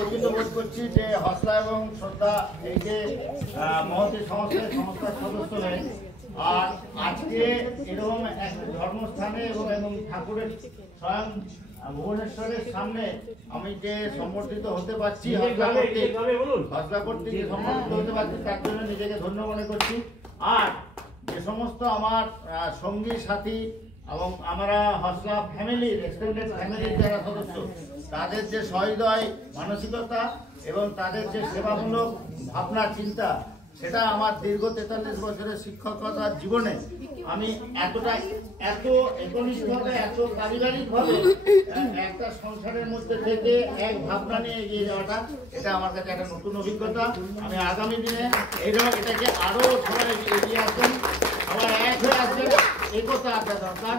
গর্বিত বোধ করছি যে হসলা এবং শ্রদ্ধা এই যে মহতী সংস্থার সদস্য হয়ে আর আজকে এরকম এক ধর্মস্থানে এবং ঠাকুরের স্বয়ং ভুবনেশ্বরের সামনে আমি যে সম্বর্ধিত হতে পারছি হসলা কর্তৃক সম্বর্ধিত হতে পারছি তার জন্য নিজেকে ধন্য মনে করছি। আর যে সমস্ত আমার সঙ্গী সাথী এবং আমরা হসলা ফ্যামিলির এক্সটেন্ডেড ফ্যামিলির যারা সদস্য তাদের যে সহৃদয় মানসিকতা এবং তাদের যে সেবামূলক ভাবনা চিন্তা সেটা আমার দীর্ঘ 43 বছরের শিক্ষকতার জীবনে আমি এত একনিষ্ঠভাবে এত পারিবারিকভাবে একটা সংসারের মধ্যে থেকে এক ভাবনা নিয়ে এগিয়ে যাওয়াটা এটা আমার কাছে একটা নতুন অভিজ্ঞতা। আমি আগামী দিনে এটাকে আরো সবাই এগিয়ে আসবেন, আবার এক হয়ে আসবেন, একতা আসা দরকার।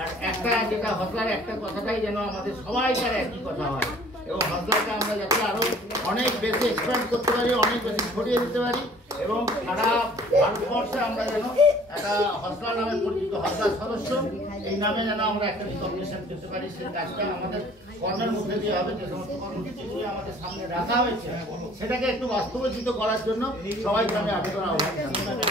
আর একটা যেটা হসলার একটা কথাটাই যেন আমাদের সবাইকার একই কথা হয় এবং হসলাকে আমরা যাতে আরো অনেক বেশি এক্সপ্যান্ড করতে পারি, অনেক বেশি ছড়িয়ে দিতে পারি এবং সারা ভারতবর্ষে আমরা যেন একটা হসলা নামে পরিচিত হসলার সদস্য এই নামে যেন আমরা একটা রিকগনিশন করতে পারি। সেই কাজটা আমাদের কর্মের মধ্যে দিয়ে হবে। যে সমস্ত কর্মসূচিগুলি আমাদের সামনে রাখা হয়েছে সেটাকে একটু বাস্তবোচিত করার জন্য সবাইকে আমি আবেদন আহ্বান জানাই।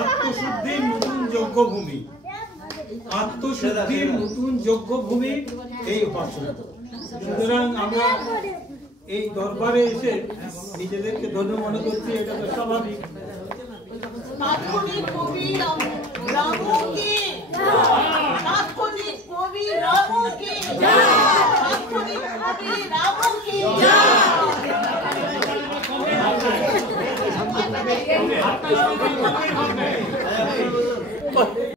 আত্মশুদ্ধির নতুন যজ্ঞভূমি, আত্মশুদ্ধির নতুন যজ্ঞভূমি এই হসলা। সুতরাং আমরা এই দরবারে এসে নিজেদেরকে ধন্য মনে করছি, এটা তো স্বাভাবিক। তাৎক্ষণিক কবি রামু কি তাৎক্ষণিক কবি রামু কি তাৎক্ষণিক কবি রামু কি